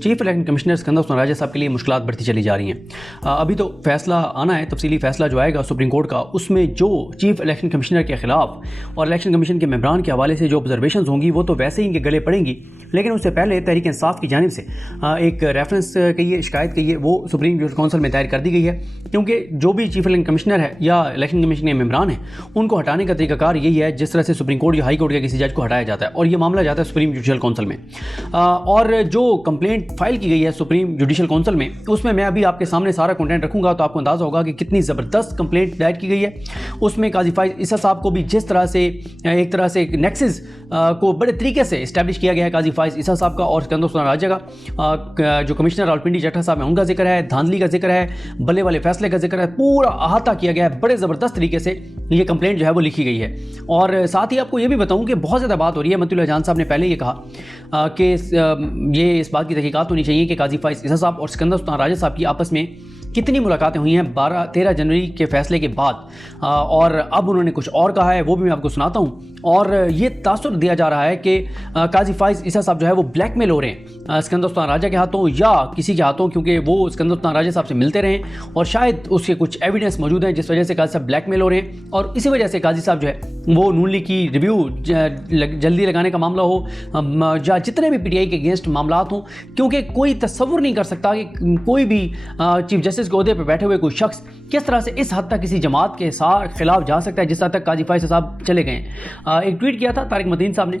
Chief election commissioner Sikandar Usman Raja साहब के लिए मुश्किलात बढ़ती चली जा रही हैं। अभी तो फैसला आना है, तफसीली फैसला जो आएगा सुप्रीम कोर्ट का, उसमें जो चीफ इलेक्शन कमिश्नर के खिलाफ और इलेक्शन कमीशन के मेंबरान के हवाले से जो ऑब्जर्वेशन होंगी वो तो वैसे ही इनके गले पड़ेंगी, लेकिन उससे पहले तहरीक इंसाफ की जानिब से एक रेफरेंस कहिए, शिकायत कहिए, वो सुप्रीम जुडिशल काउंसिल में दायर कर दी गई है, क्योंकि जो भी चीफ इलेक्शन कमिश्नर है या इलेक्शन कमीशन के मेंबरान हैं उनको हटाने का तरीकाकार यही है जिस तरह से सुप्रीम कोर्ट या हाई कोर्ट के किसी जज को हटाया जाता है, और ये मामला जाता है सुप्रीम जुडिशल काउंसिल में। और जो कंप्लेंट फाइल की गई है सुप्रीम जुडिशल काउंसिल में, उसमें मैं अभी आपके सामने सारा कंटेंट रखूंगा तो आपको अंदाज़ा होगा कि कितनी ज़बरदस्त कंप्लेंट दायर की गई है। उसमें काजी फाइज ईसा साहब को भी जिस तरह से एक तरह से नेक्सिस को बड़े तरीके से इस्टेब्लिश किया गया है काजी फाइज ईसा साहब का और सिकंदर उस्मान राजा का, जो कमिश्नर रावलपिंडी जट्टा साहब हैं उनका जिक्र है, धांधली का जिक्र है, बल्ले वाले फैसले का जिक्र है, पूरा अहाता किया गया है। बड़े ज़बरदस्त तरीके से ये कंप्लेंट जो है वो लिखी गई है। और साथ ही आपको ये भी बताऊं कि बहुत ज़्यादा बात हो रही है, मतुल्लाह जान साहब ने पहले ये कहा कि ये इस बात की तहकीकात होनी चाहिए कि काजी फाइज ईसा साहब और सिकंदर उस्मान राजा साहब की आपस में कितनी मुलाकातें हुई हैं 13 जनवरी के फैसले के बाद, और अब उन्होंने कुछ और कहा है, वो भी मैं आपको सुनाता हूँ। और ये तासुर दिया जा रहा है कि काजी फाइज ईसा साहब जो है वो ब्लैकमेल हो रहे हैं सिकंदर उस्मान राजा के हाथों या किसी के हाथों, क्योंकि वो सिकंदर उस्मान राजा साहब से मिलते रहे और शायद उसके कुछ एविडेंस मौजूद हैं जिस वजह से काजी साहब ब्लैकमेल हो रहे हैं, और इसी वजह से काजी साहब जो है वो नून लीग की रिव्यू जल्दी लगाने का मामला हो या जितने भी पीटीआई के अगेंस्ट मामला हों, क्योंकि कोई तस्वुर नहीं कर सकता कि कोई भी चीफ जस्टिस के ओहदे पर बैठे हुए कोई शख्स किस तरह से इस हद तक किसी जमात के खिलाफ जा सकता है जिस हद तक काजी फाइज साहब चले गए हैं। एक ट्वीट किया था तारिक मतीन साहब ने,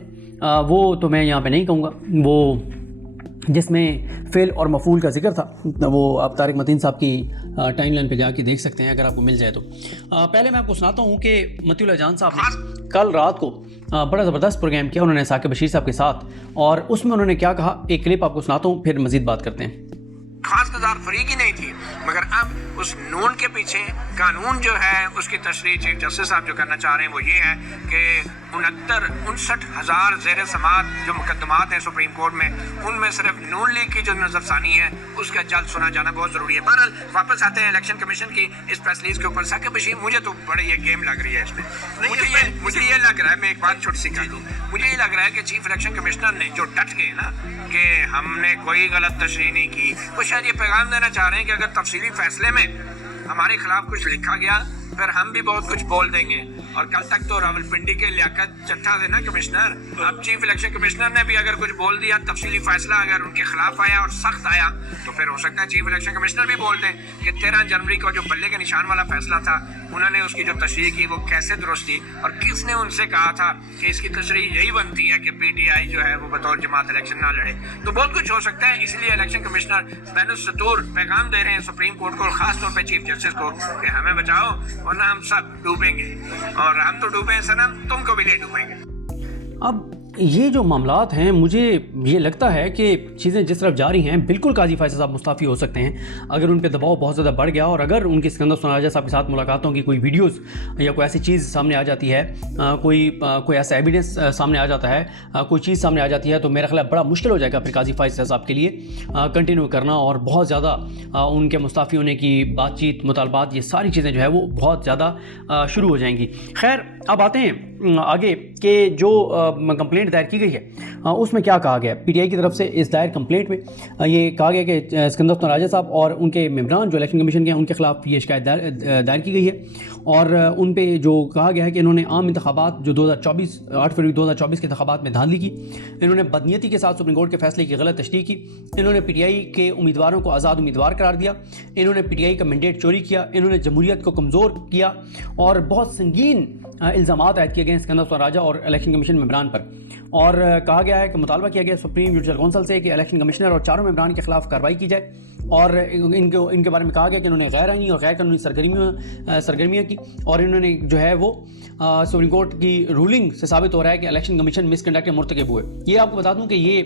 वो तो मैं यहाँ पे नहीं कहूँगा, वो जिसमें फेल और मफूल का जिक्र था, वो आप तारिक मतीन साहब की टाइमलाइन पे जाके देख सकते हैं अगर आपको मिल जाए तो। पहले मैं आपको सुनाता हूँ कि मतुल्लाह जान साहब ने कल रात को बड़ा ज़बरदस्त प्रोग्राम किया उन्होंने साकिब बशीर साहब के साथ, और उसमें उन्होंने क्या कहा, एक क्लिप आपको सुनाता हूँ, फिर मज़ीद बात करते हैं। खास नज़ार फरीक ही नहीं थी, मगर अब उस नून के पीछे कानून जो है उसकी तशरीह चीफ जस्टिस साहब जो करना चाह रहे हैं वो ये है कि 69,000 ज़ेर समात जो मुकदमात हैं सुप्रीम कोर्ट में, उनमें सिर्फ नून लीग की जो नज़रसानी है उसका जल्द सुना जाना बहुत ज़रूरी है। बहरहाल वापस आते हैं इलेक्शन कमीशन की इस प्रेस रिलीज के ऊपर। साकिब बशीर, मुझे तो बड़ी ये गेम लग रही है इसमें, मुझे ये लग रहा है, मैं एक बात छोटी सी कह दूँ, मुझे ये लग रहा है कि चीफ इलेक्शन कमिश्नर ने जो डट गए ना कि हमने कोई गलत तशरीह नहीं की, वो शायद ये पैगाम देना चाह रहे हैं कि अगर तफसीली फैसले में हमारे खिलाफ कुछ लिखा गया फिर हम भी बहुत कुछ बोल देंगे। और कल तक तो रावलपिंडी के लियाकत चट्टा थे ना कमिश्नर, अब चीफ इलेक्शन कमिश्नर ने भी अगर कुछ बोल दिया, तफसीली फैसला अगर उनके खिलाफ आया और सख्त आया, तो फिर हो सकता है चीफ इलेक्शन कमिश्नर भी बोल दें कि 13 जनवरी को जो बल्ले के निशान वाला फैसला था उन्होंने उसकी जो तशरीह की वो कैसे दुरुस्त थी, और किसने उनसे कहा था कि इसकी तशरीह यही बनती है कि पीटीआई जो है वो बतौर जमात इलेक्शन ना लड़े। तो बहुत कुछ हो सकता है, इसलिए इलेक्शन कमिश्नर बैनुस्सतूर पैगाम दे रहे हैं सुप्रीम कोर्ट को, खास तौर पर चीफ जस्टिस को, कि हमें बचाओ वरना हम सब डूबेंगे, और हम तो डूबे हैं सनम, तुमको भी ले डूबेंगे। अब ये जो मामलात हैं, मुझे ये लगता है कि चीज़ें जिस तरफ जा रही हैं, बिल्कुल काजी फाइज साहब मुस्ताफ़ी हो सकते हैं अगर उन पे दबाव बहुत ज़्यादा बढ़ गया, और अगर उनके सिकंदर उस्मान राजा साहब के साथ मुलाकातों की कोई वीडियोस या कोई ऐसी चीज़ सामने आ जाती है, कोई ऐसा एविडेंस सामने आ जाता है, कोई चीज़ सामने आ जाती है, तो मेरा ख्याल बड़ा मुश्किल हो जाएगा फिर काजी फाइज साहब के लिए कंटिन्यू करना, और बहुत ज़्यादा उनके मुस्ताफ़ी होने की बातचीत, मुतालबात, ये सारी चीज़ें जो है वो बहुत ज़्यादा शुरू हो जाएंगी। खैर, अब आते हैं आगे कि जो कंप्लेंट दायर की गई है उसमें क्या कहा गया। पीटीआई की तरफ से इस दायर कंप्लेंट में ये कहा गया कि सिकंदर उस्मान राजा साहब और उनके मेंबरान जो इलेक्शन कमीशन के हैं उनके खिलाफ ये शिकायत दायर की गई है, और उन पे जो कहा गया है कि इन्होंने आम इंतखाबात जो 8 फरवरी 2024 के इंतखाबात में धांधली की, इन्होंने बदनीयती के साथ सुप्रीम कोर्ट के फैसले की गलत तशरीह की, इन्होंने पीटीआई के उम्मीदवारों को आज़ाद उम्मीदवार करार दिया, इन्होंने पीटीआई का मैंडेट चोरी किया, इन्होंने जमहूरियत को कमज़ोर किया, और बहुत संगीन इल्ज़ामात आयद किए गए सिकंदर उस्मान राजा और इलेक्शन कमीशन मेंबरान पर। और कहा गया है कि मुतालबा किया गया सुप्रीम जुडिशल काउंसिल से कि इलेक्शन कमिश्नर और चारों मेंबरान के खिलाफ कार्रवाई की जाए, और इनके बारे में कहा गया कि इन्होंने गैर आईनी और गैर कानूनी सरगर्मियाँ की, और इन्होंने जो है वो सुप्रीम कोर्ट की रूलिंग से साबित हो रहा है कि इलेक्शन कमीशन मिसकंडक्ट के मुर्तकब हुए। ये आपको बता दूं कि ये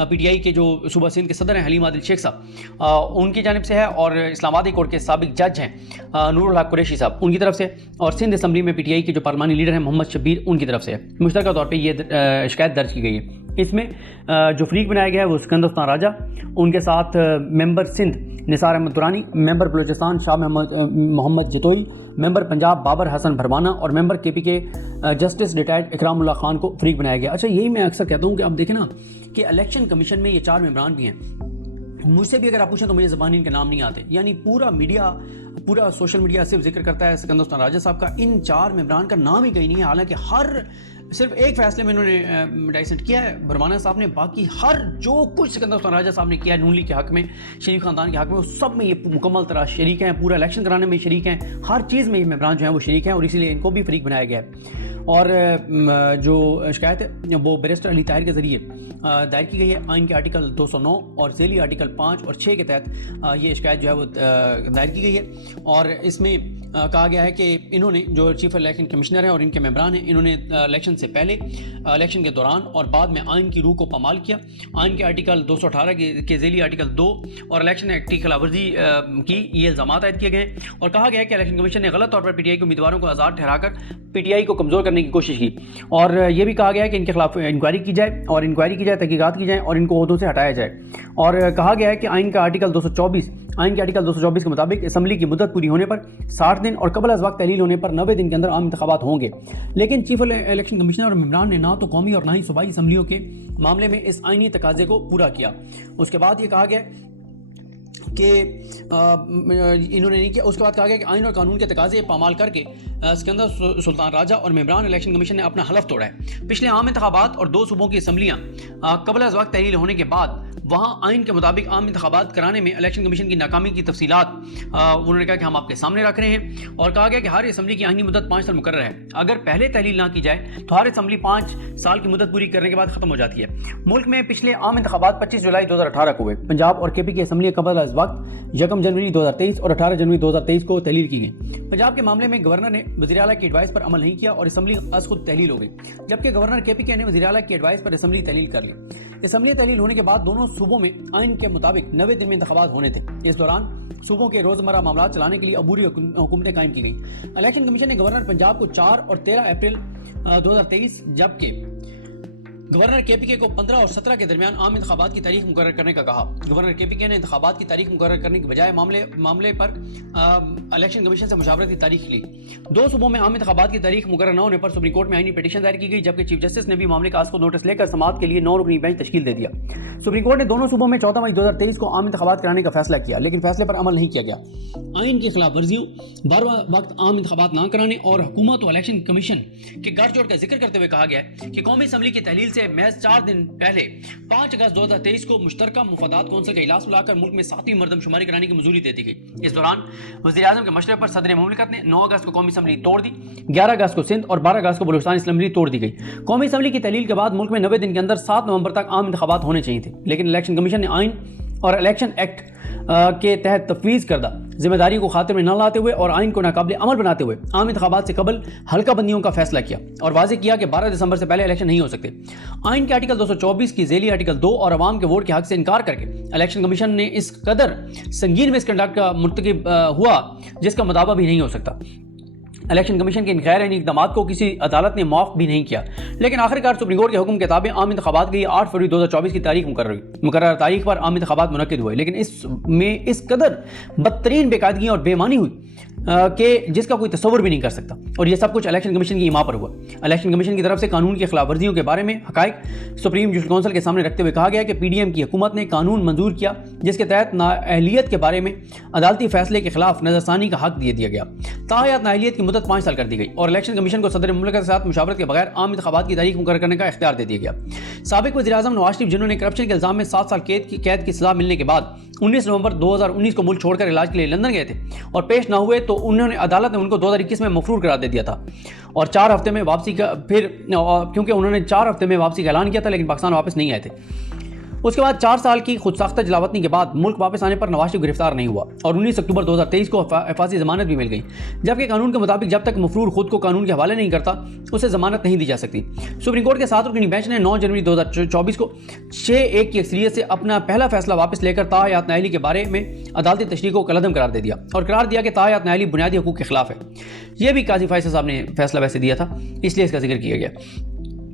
पीटीआई के जो सूबा सिंध के सदर हैं हलीम आदिल शेख साहब, उनकी जानिब से है, और इस्लामाबादी कोर्ट के साबिक जज हैं नूरुल हक कुरैशी साहब, उनकी तरफ से, और सिंध असम्बली में पीटीआई के जो पार्लिमानी लीडर हैं मोहम्मद शब्बीर, उनकी तरफ से है। मुश्तरका तौर पर यह शिकायत दर्ज की गई है। इसमें जो फरीक बनाया गया है वो सिकंदर उस्मान राजा, उनके साथ member Sindh Nisar Ahmed Durrani, member Balochistan Shah Muhammad Jatoi, member Punjab Babar Hassan Bharwana, और मेंबर केपी के जस्टिस रिटायर्ड इकरामुल्लाह खान को फरीक बनाया गया। अच्छा, यही मैं अक्सर कहता हूँ कि अब देखें ना कि इलेक्शन कमीशन में ये 4 मेंबरान भी हैं, مجھ سے بھی اگر آپ پوچھیں تو مجھے زبانی ان کے نام نہیں آتے. یعنی پورا میڈیا، پورا سوشل میڈیا صرف ذکر کرتا ہے سکندر حسین راجہ صاحب کا، ان 4 ممبران کا نام ہی کہیں نہیں ہے. حالانکہ صرف ایک فیصلے میں انہوں نے ڈائسنٹ کیا ہے برمانہ صاحب نے، باقی ہر جو کچھ سکندر حسین راجہ صاحب نے کیا ہے نون لیگ کے حق میں، شریف خاندان کے حق میں، وہ سب میں یہ مکمل طرح شریک ہیں. پورا الیکشن کرانے میں شریک ہیں، ہر چیز میں یہ ممبران جو ہیں وہ شریک ہیں، اور اسی لیے ان کو بھی فریق بنایا گیا ہے. اور جو شکایت ہے وہ بیرسٹر علی طاہر کے ذریعے دائر کی گئی ہے آئین کے آرٹیکل 209 اور ذیلی آرٹیکل 5 اور 6 کے تحت یہ شکایت جو ہے وہ دائر کی گئی ہے. اور اس میں کہا گیا ہے کہ انہوں نے جو چیف الیکشن کمشنر ہیں اور ان کے ممبران ہیں، انہوں نے الیکشن سے پہلے، الیکشن کے دوران اور بعد میں آئین کی روح کو پامال کیا. آئین کے آرٹیکل 218 کے ذیلی آرٹیکل 2 اور الیکشن ایکٹ کی خلاف ورزی کی یہ الزامات عائد کیے گئے ہیں. اور کہا گیا ہے کہ الیکشن کمیشن نے غلط طور پر پی ٹی آئی کے امیدواروں کو آزاد ٹھہرا کر پی ٹی آئی کو کمزور کرنے کی کوشش کی. اور یہ بھی کہا گیا ہے کہ ان کے خلاف انکوائری کی جائے، اور انکوائری کی جائے، تحقیقات کی جائیں، اور ان کو عہدوں سے ہٹایا جائے. اور کہا گیا ہے کہ آئین کا آرٹیکل 224 کے مطابق اسمبلی کی مدت پوری ہونے پر 60 دن اور قبل از وقت تحلیل ہونے پر 90 دن کے اندر عام انتخابات ہوں گے. لیکن چیف الیکشن کمشنر اور ممبران نے نہ تو قومی اور نہ ہی صوبائی اسمبلیوں کے معاملے میں اس آئینی تقاضے کو پورا کیا. اس کے بعد یہ کہا گیا کہ انہوں نے نہیں کیا. اس کے بعد کہا گیا کہ آئین اور قانون کے تقاضے پامال کر کے سکندر سلطان راجہ اور ممبران الیکشن کمیشن نے اپنا حلف توڑا ہے. پچھلے عام انتخابات اور 2 صوبوں کی اسمبلیاں قبل از وقت تحلیل ہونے کے بعد وہاں آئین کے مطابق عام انتخابات کرانے میں الیکشن کمیشن کی ناکامی کی تفصیلات انہوں نے کہا کہ ہم آپ کے سامنے رکھ رہے ہیں. اور کہا گیا کہ ہر اسمبلی کی آئینی مدت 5 سال مقرر ہے. اگر پہلے تحلیل نہ کی جائے تو ہر اسمبلی 5 سال کی مدت پوری کرنے کے بعد ختم ہو جاتی ہے. ملک میں پچھلے عام انتخابات 25 جولائی 2018 کو ہوئے. پنجاب اور کے پی کی اسمبلیاں قبل از وقت 1 جنوری 2023 اور 18 جنوری 2023 کو تحلیل کی گئی. پنجاب کے معاملے میں گورنر نے وزیر اعلیٰ کی ایڈوائس پر عمل نہیں کیا اور اسمبلی از خود تحلیل ہو گئی، جبکہ گورنر کے پی کے نے وزیر اعلیٰ کی ایڈوائس پر اسمبلی تحلیل کر لی. اسمبلی تحلیل ہونے کے بعد دونوں صوبوں میں آئین کے مطابق 90 دن میں انتخابات ہونے تھے. اس دوران صوبوں کے روزمرہ معاملات چلانے کے لیے عبوری حکومتیں قائم کی گئی. الیکشن کمیشن نے گورنر پنجاب کو 4 اور 13 اپریل 2023 جبکہ گورنر کے پی کے کو 15 اور 17 کے درمیان عام انتخابات کی تاریخ مقرر کرنے کا کہا. گورنر کے پی کے نے انتخابات کی تاریخ مقرر کرنے کی بجائے معاملے پر الیکشن کمیشن سے مشاورت کی تاریخ لی. 2 صوبوں میں عام انتخابات کی تاریخ مقرر نہ ہونے پر سپریم کورٹ میں آئینی پٹیشن دائر کی گئی، جبکہ چیف جسٹس نے بھی معاملے کا از خود نوٹس لے کر سماعت کے لیے 9 رکنی بینچ تشکیل دے دیا. سپریم کورٹ نے دونوں صوبوں میں 14 مئی 2023 کو عام انتخابات کرانے کا فیصلہ کیا، لیکن فیصلے پر عمل نہیں کیا گیا. آئین کی خلاف ورزیوں، بار وقت عام انتخابات نہ کرانے اور حکومت و الیکشن کمیشن کے گھر جوڑ کا ذکر کرتے ہوئے کہا گیا ہے کہ قومی اسمبلی کی تحلیل سے محض 4 دن پہلے 5 اگست 2023 کو مشترکہ مفادات کونسل کا اجلاس بلا کر ملک میں 7ویں مردم شماری کرانے کی منظوری دے دی گئی. اس دوران وزیر اعظم کے مشورے پر صدر مملکت نے 9 اگست کو قومی اسمبلی توڑ دی، 11 اگست کو سندھ اور 12 اگست کو بلوچستان اسمبلی توڑ دی گئی. قومی اسمبلی کی تحلیل کے بعد ملک میں 90 دن کے اندر 7 نومبر تک عام انتخابات ہونے چاہیے تھے، لیکن الیکشن کمیشن نے آئین اور الیکشن ایکٹ کے تحت تفویض کردہ ذمہ داری کو خاطر میں نہ لاتے ہوئے اور آئین کو ناقابل عمل بناتے ہوئے عام انتخابات سے قبل حلقہ بندیوں کا فیصلہ کیا اور واضح کیا کہ 12 دسمبر سے پہلے الیکشن نہیں ہو سکتے. آئین کے آرٹیکل 224 کی ذیلی آرٹیکل 2 اور عوام کے ووٹ کے حق سے انکار کر کے الیکشن کمیشن نے اس قدر سنگین مس کنڈکٹ کا مرتکب ہوا جس کا مداوع بھی نہیں ہو سکتا. الیکشن کمیشن کے ان غیر آئینی اقدامات کو کسی عدالت نے معاف بھی نہیں کیا، لیکن آخرکار سپریم کورٹ کے حکم کے تابع عام انتخابات کی 8 فروری 2024 کی تاریخ مقررہ تاریخ پر عام انتخابات منعقد ہوئے، لیکن اس میں اس قدر بدترین بے قاعدگیاں اور بے ایمانی ہوئی کہ جس کا کوئی تصور بھی نہیں کر سکتا، اور یہ سب کچھ الیکشن کمیشن کی ایما پر ہوا. الیکشن کمیشن کی طرف سے قانون کی خلاف ورزیوں کے بارے میں حقائق سپریم جوڈیشل کونسل کے سامنے رکھتے ہوئے کہا گیا کہ پی ڈی ایم کی حکومت نے قانون منظور کیا جس کے تحت نااہلیت کے بارے میں عدالتی فیصلے کے خلاف نظر ثانی کا حق دیا گیا. تاحیات نااہلیت کی مدت 5 سال کر دی گئی اور الیکشن کمیشن کو صدر مملکت کے ساتھ مشاورت کے بغیر عام انتخابات کی تاریخ مقرر کرنے کا اختیار دے دیا گیا. سابق وزیر اعظم نواز شریف جنہوں نے کرپشن کے الزام میں 7 سال قید کی سزا ملنے کے بعد 19 نومبر 2019 کو ملک چھوڑ کر علاج کے لیے لندن گئے تھے اور پیش نہ ہوئے تو انہوں نے عدالت نے ان کو 2021 میں مفرور قرار دے دیا تھا اور 4 ہفتے میں واپسی کا کیونکہ انہوں نے 4 ہفتے میں واپسی کا اعلان کیا تھا لیکن پاکستان واپس نہیں آئے تھے. اس کے بعد 4 سال کی خود ساختہ جلاوطنی کے بعد ملک واپس آنے پر نواز شریف گرفتار نہیں ہوا اور 19 اکتوبر 2023 کو حفاظتی ضمانت بھی مل گئی، جبکہ قانون کے مطابق جب تک مفرور خود کو قانون کے حوالے نہیں کرتا اسے ضمانت نہیں دی جا سکتی. سپریم کورٹ کے 7 رکنی بینچ نے 9 جنوری 2024 کو 6-1 کی اکثریت سے اپنا پہلا فیصلہ واپس لے کر تاحیات نااہلی کے بارے میں عدالتی تشریح کو کالعدم قرار دے دیا اور قرار دیا کہ تاحیات نااہلی بنیادی حقوق کے خلاف ہے. یہ بھی قاضی فیصل صاحب نے فیصلہ ویسے دیا تھا، اس لیے اس کا ذکر کیا گیا.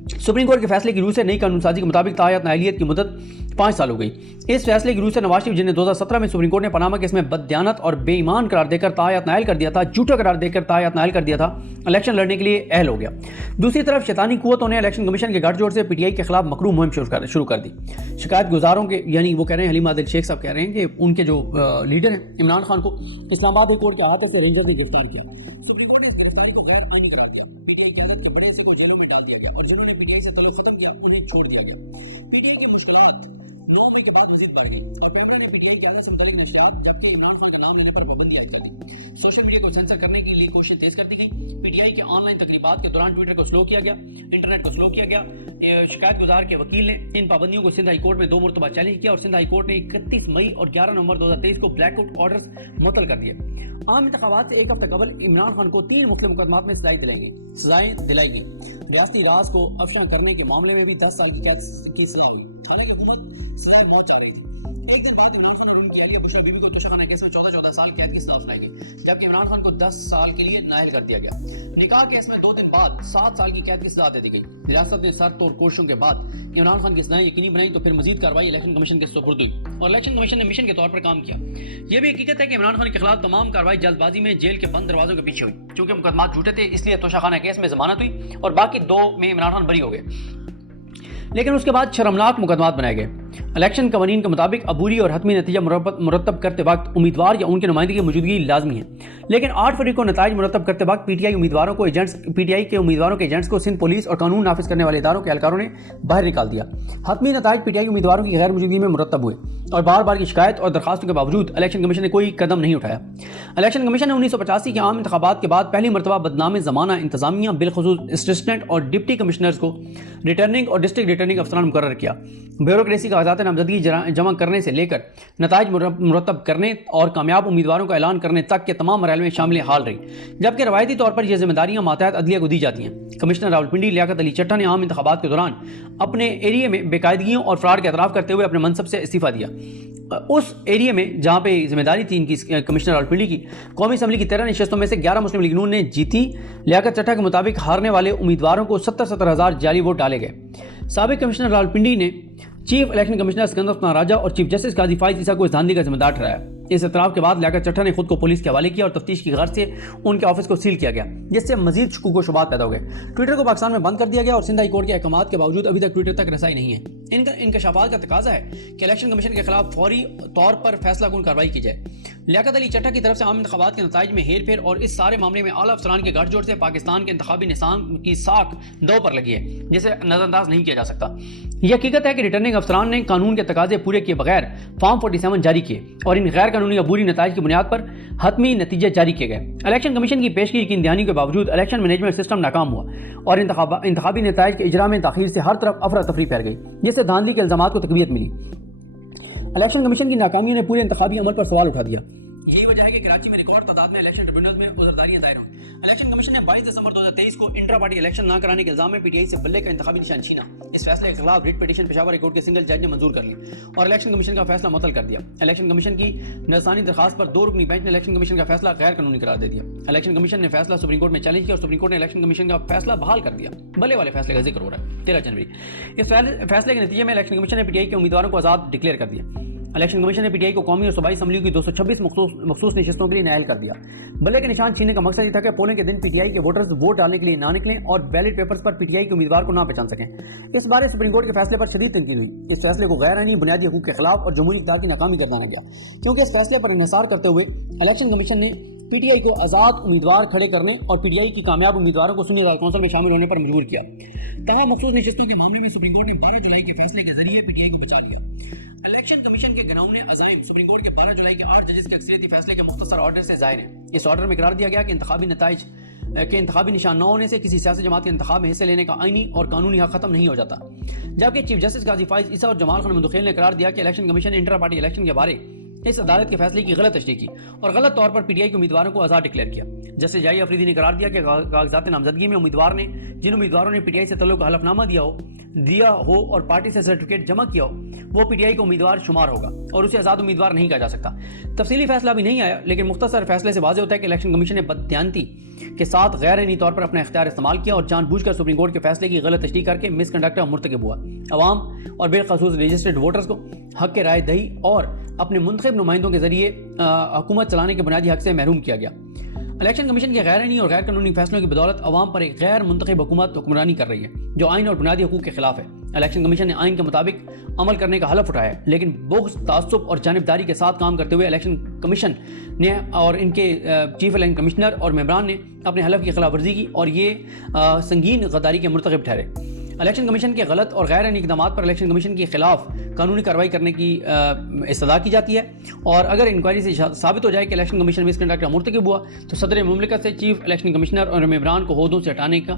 सुप्रीम कोर्ट के फैसले की रूह से नई कानून साजी के मुताबिक तायत नाअहलियत की मुद्दत 5 साल हो गई। इस फैसले की रूह से नवाज शरीफ, जिन्हें 2017 में सुप्रीम कोर्ट ने पनामा केस में बददियानत और बेईमान करार देकर तायत नाअहल कर दिया था, झूठा करार देकर तायत नाअहल कर दिया था, इलेक्शन लड़ने के लिए अहल हो गया। दूसरी तरफ शैतानी कुव्वतों ने इलेक्शन कमीशन के गठजोड़ से पीटीआई के खिलाफ मकरू मुहिम शुरू कर दी। शिकायत गुजारों के, यानी वो कह रहे हैं, हलीम आदिल शेख साहब कह रहे हैं कि उनके जो लीडर हैं इमरान खान को इस्लामाबाद हाई कोर्ट के अहाते से रेंजर्स ने गिरफ्तार किया। सुप्रीम कोर्ट ने इस गिरफ्तारी को गैर आईनी करार दिया। पीटीआई की हालत के बड़े हिस्से को जेलों में डाल दिया गया और जिन्होंने पीटीआई से तल्लुक खत्म किया उन्हें छोड़ दिया गया। पीटीआई की मुश्किलात 9 मई के बाद मजीद बढ़ गई और पेपर ने पीटीआई की हालत से मुतालिक नशरियात, जबकि इमरान खान का नाम लेने पर पाबंदी आयद कर दी। सोशल मीडिया को सेंसर करने के लिए कोशिश तेज कर दी गई। पीटीआई के ऑनलाइन तकरीबात के दौरान ट्विटर को स्लो किया गया, इंटरनेट को स्लो किया गया। शिकायत गुजार के वकील ने इन पाबंदियों को सिंध हाई कोर्ट में 2 मरतबा चैलेंज किया और सिंध हाई कोर्ट ने 31 मई और 11 नवंबर 2023 को ब्लैकआउट ऑर्डर्स मुअत्तल कर दिए। आम इंतखाबात से एक हफ्ते कबल इमरान खान को 3 मुख्तलिफ मुकदमात में सजाएं दिलाई गई। रियासती राज को अफशा करने के मामले में भी 10 साल की कैद की सजा हुई। हालांकि हुकूमत सजाए मौत चाह रही थी। एक दिन बाद इमरान खान और उनकी अहलिया बुशरा बीबी को तोशाखाना केस में 14 साल कैद की सजा सुनाई गई, जबकि इमरान खान को 10 साल के लिए नाअहल कर दिया गया। निकाह केस में 2 दिन बाद 7 साल की कैद की सजा दे दी गई। रियासत ने सर तोड़ कोशिशों के बाद इमरान खान की सजाएं यकीनी बनाई तो फिर मजीद कार्रवाई इलेक्शन कमीशन के सुपुर्द हुई और इलेक्शन कमीशन ने मिशन के तौर पर काम किया। यह भी हकीकत है कि इमरान खान के खिलाफ तमाम कार्रवाई जल्दबाजी में जेल के बंद दरवाजों के पीछे हुई। चूंकि मुकदमात झूठे थे, इसलिए तोशाखाना केस में जमानत हुई और बाकी 2 में इमरान खान बरी हो गए, लेकिन उसके बाद शर्मनाक मुकदमात बनाए गए। इलेक्शन कवानीन के मुताबिक अबूरी और हतमी नतीजा मुरतब करते वक्त उम्मीदवार या उनके नुमाइंदगी की मौजूदगी लाजमी है, लेकिन 8 फरवरी को नताइज मुरतब करते वक्त पीटीआई के उम्मीदवारों के एजेंट्स को सिंध पुलिस और कानून नाफिज करने वाले इदारों के एहलकारों ने बाहर निकाल दिया। हतमी नताइज पीटीआई उम्मीदवारों की गैर मौजूदगी में मुरतब हुए और बार बार की शिकायत और दरखास्तों के बावजूद इलेक्शन कमीशन ने कोई कदम नहीं उठाया। इलेक्शन कमीशन ने 1985 के आम इंतखाबात के बाद पहली मरतबा बदनाम ज़माना इंतजामिया बिलखुसूस असिस्टेंट और डिप्टी कमिश्नर्स को रिटर्निंग और डिस्ट्रिक्ट रिटर्निंग अफसरान मुकर्रर किया। ब्यूरोक्रेसी का कागजात नामजदगी जमा करने से लेकर नताइज मुरतब करने और कामयाब उम्मीदवारों का ऐलान करने तक के तमाम मराहल में शामिल हाल रही, जबकि रवायती तौर पर यह जिम्मेदारियां मातहत अदलिया को दी जाती हैं। कमिश्नर रावलपिंडी लियाकत अली चट्टा ने आम इंतखाबात के दौरान अपने एरिया में बेकायदगियों और फ्रॉड का एतराफ़ करते हुए अपने मनसब से इस्तीफा दिया। उस एरिया में जहां पे जिम्मेदारी थी इनकी कमिश्नर रावलपिंडी की, कौमी असम्बली की 13 नशस्तों में से 11 मुस्लिम लीग नून ने जीती। लियाकत चट्टा के मुताबिक हारने वाले उम्मीदवारों को 70 हज़ार जाली वोट डाले गए। साबिक कमिश्नर रावलपिंडी ने chief election commissioner Sikandar Usman Raja और चीफ जस्टिस काजी फाइज ईसा को इस धांधली का जिम्मेदार ठहराया। इस इतराफ़ के बाद लियाकत चट्टा ने खुद को पुलिस के हवाले किया और तफ्तीश की गर्ज से उनके ऑफिस को सील किया गया, जिससे मजीद शकूक व शुबात पैदा हो गए। ट्विटर को पाकिस्तान में बंद कर दिया गया और सिंध हाई कोर्ट के अहकामात के बावजूद अभी तक ट्विटर तक रसाई नहीं है। इंकशाफात का तकाजा है कि इलेक्शन कमीशन के खिलाफ फौरी तौर पर फैसला कुन कार्रवाई की जाए। लियाकत अली चट्टा की तरफ से आम इंतखाबात के नताइज में हेर फेर और इस सारे मामले में आला अफसरान के गठजोड़ से पाकिस्तान के इंतखाबी निज़ाम की साख दो पर लगी है, जिसे नजरअंदाज नहीं किया जा सकता। यह हकीकत है कि रिटर्निंग अफसरान ने कानून के तकाजे पूरे किए बगैर फॉर्म 47 जारी किए और इन गैर कानूनी अबूरी नताइज की बुनियाद पर हतमी नतीजे जारी किए गए। इलेक्शन कमीशन की पेशगी यकीन दहानी के बावजूद इलेक्शन मैनेजमेंट सिस्टम नाकाम हुआ और इंतखाबी नताइज के इजरा में ताखीर से हर तरफ अफरा तफरी फैल गई, जिससे धांधली के इल्जामात को तकवीत मिली। इलेक्शन कमीशन की नाकामियों ने पूरे इंतखाबी अमल पर सवाल उठा दिया। यही वजह है कि कराची में रिकॉर्ड तादाद में इलेक्शन ट्रिब्यूनल में उज़रदारियां दायर हुई। इलेक्शन कमीशन ने 22 दिसंबर 2023 को इंट्रा पार्टी इलेक्शन न कराने के इल्जाम में पीटीआई से बल्ले का इंतखाबी निशान छीना। इस फैसले के खिलाफ writ petition Peshawar high court के सिंगल जज ने मंजूर कर ली और इलेक्शन कमीशन का फैसला मुअत्तल कर दिया। इलेक्शन कमीशन की नज़रानी दरखास्त पर 2 रुकनी बेंच ने इलेक्शन कमीशन का फैसला गैर कानूनी करार दे दिया। इलेक्शन कमीशन ने फैसला सुप्रीम कोर्ट में चैलेंज किया और सुप्रीम कोर्ट ने इलेक्शन कमीशन का फैसला बहाल कर दिया। बल्ले वाले फैसले का जिक्र हो रहा है 13 जनवरी। इस फैसले के नतीजे में इलेक्शन कमीशन ने पीटीआई के उम्मीदवारों को आज़ाद डिक्लेयर कर दिया। इलेक्शन कमीशन ने पीटीआई को कौमी और सूबाई असम्बलियों की 226 मखसूस नशस्तों के लिए नाअहल कर दिया। बल्ले के निशान छीनने का मकसद ये था कि पोलिंग के दिन पीटीआई के वोटर्स वोट डालने के लिए ना निकलें और बैलेट पेपर्स पर पीटीआई के उम्मीदवार को ना पहचान सकें। इस बारे सुप्रीम कोर्ट के फैसले पर शदीद तनकीद हुई। इस फैसले को गैर आईनी बुनियादी हकूक़ के खिलाफ और जमहूरी इक़्तिदार की नाकामी कर दिया गया, क्योंकि इस फैसले पर इन्हिसार करते हुए इलेक्शन कमीशन ने पीटीआई को आज़ाद उम्मीदवार खड़े करने और पीटीआई की कामयाब उम्मीदवारों को सुन्नी अदालत कौंसिल में शामिल होने पर मजबूर किया। तमाम मखसूस नशस्तों के मामले में सुप्रीम कोर्ट ने 12 जुलाई के फैसले के जरिए पीटीआई को बचा लिया। इलेक्शन कमीशन के कानूनी अज़ाइम सुप्रीम कोर्ट के 12 जुलाई के 8 जजेस के अक्सरियती फैसले के मुख्तसर ऑर्डर से ज़ाहिर है। इस ऑर्डर में करार दिया गया कि इंतखाबी नताइज के इंतखाबी निशान न होने से किसी सियासी जमात के इंतखाब में हिस्से लेने का आईनी और कानूनी हक खत्म नहीं हो जाता। जबकि चीफ जस्टिस काजी फाइज ईसा और जमाल खान मुंतखिल ने करार दिया कि election commission inter party election के बारे اس عدالت کے فیصلے کی غلط تشریح کی اور غلط طور پر پی ٹی آئی کے امیدواروں کو آزاد ڈکلیئر کیا۔ جسٹس جائی افریدی نے قرار دیا کہ کاغذات نامزدگی میں جن امیدواروں نے پی ٹی آئی سے تعلق حلف نامہ دیا ہو اور پارٹی سے سرٹیفکیٹ جمع کیا ہو، وہ پی ٹی آئی کا امیدوار شمار ہوگا اور اسے آزاد امیدوار نہیں کہا جا سکتا۔ تفصیلی فیصلہ ابھی نہیں آیا، لیکن مختصر فیصلے سے واضح ہوتا ہے کہ الیکشن کمیشن نے بددیانتی کے ساتھ غیر آئینی طور پر اپنا اختیار استعمال کیا اور جان بوجھ کر سپریم کورٹ کے فیصلے کی غلط تشریح کر کے مس کنڈکٹ کا مرتکب ہوا۔ عوام اور بالخصوص رجسٹرڈ ووٹرز کو حق کے رائے دہی اور اپنے منتخب نمائندوں کے ذریعے حکومت چلانے کے بنیادی حق سے محروم کیا گیا۔ الیکشن کمیشن کے غیر آئینی اور غیر قانونی فیصلوں کی بدولت عوام پر ایک غیر منتخب حکومت حکمرانی کر رہی ہے جو آئین اور بنیادی حقوق کے خلاف ہے۔ الیکشن کمیشن نے آئین کے مطابق عمل کرنے کا حلف اٹھایا ہے، لیکن بغض، تعصب اور جانبداری کے ساتھ کام کرتے ہوئے الیکشن کمیشن نے اور ان کے چیف الیکشن کمشنر اور ممبران نے اپنے حلف کی خلاف ورزی کی اور یہ سنگین غداری کے مرتکب ٹھہرے۔ الیکشن کمیشن کے غلط اور غیر آئینی اقدامات پر الیکشن کمیشن کے خلاف قانونی کارروائی کرنے کی استدعا کی جاتی ہے، اور اگر انکوائری سے ثابت ہو جائے کہ الیکشن کمیشن مس کنڈکٹ کا مرتکب ہوا تو صدر مملکت سے چیف الیکشن کمشنر اور ممبران کو عہدوں سے ہٹانے کا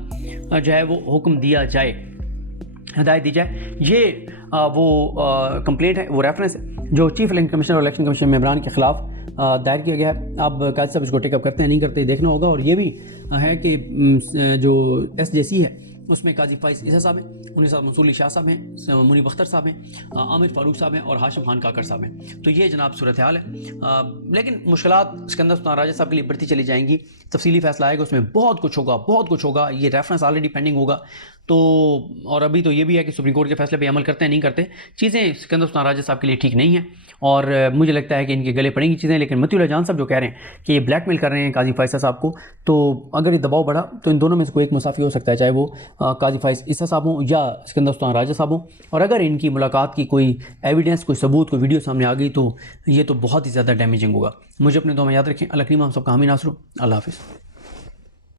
وہ حکم دیا جائے، ہدایت دی جائے۔ یہ وہ کمپلینٹ ہے، وہ ریفرنس ہے جو چیف الیکشن کمشنر اور الیکشن کمیشن ممبران کے خلاف دائر کیا گیا ہے۔ اب قاضی صاحب اس کو ٹیک اپ کرتے ہیں نہیں کرتے دیکھنا ہوگا، اور یہ بھی ہے کہ جو ایس جے سی ہے اس میں قاضی فائز عیسیٰ صاحب ہیں، ان کے ساتھ منصور علی شاہ صاحب ہیں، منیب اختر صاحب ہیں، عامر فاروق صاحب ہیں اور ہاشم خان کاکڑ صاحب ہیں۔ تو یہ جناب صورتحال ہے، لیکن مشکلات اسکندر سلطان راجہ صاحب کے لیے بڑھتی چلی جائیں گی۔ تفصیلی فیصلہ آئے گا، اس میں بہت کچھ ہوگا۔ یہ ریفرنس آلریڈی پینڈنگ ہوگا، تو اور ابھی تو یہ بھی ہے کہ سپریم کورٹ کے فیصلے پہ عمل کرتے ہیں نہیں کرتے۔ چیزیں اسکندر سلطان راجہ صاحب کے لیے ٹھیک نہیں ہیں، اور مجھے لگتا ہے کہ ان کے گلے پڑیں گی چیزیں۔ لیکن متی اللہ جان صاحب جو کہہ رہے ہیں کہ یہ بلیک میل کر رہے ہیں قاضی فائز صاحب کو، تو اگر یہ دباؤ بڑھا تو ان دونوں میں سے کوئی ایک مسافی ہو سکتا ہے، چاہے وہ قاضی فائز عیسیٰ صاحب ہوں یا اسکندر سلطان راجہ صاحب ہوں۔ اور اگر ان کی ملاقات کی کوئی ایویڈنس، کوئی ثبوت، کوئی ویڈیو سامنے آ گئی تو یہ تو بہت ہی زیادہ ڈیمیجنگ ہوگا۔ مجھے اپنے دعا میں یاد رکھیں۔ اللہ کریم ہم سب کا حامی ناصر ہو۔ اللہ حافظ۔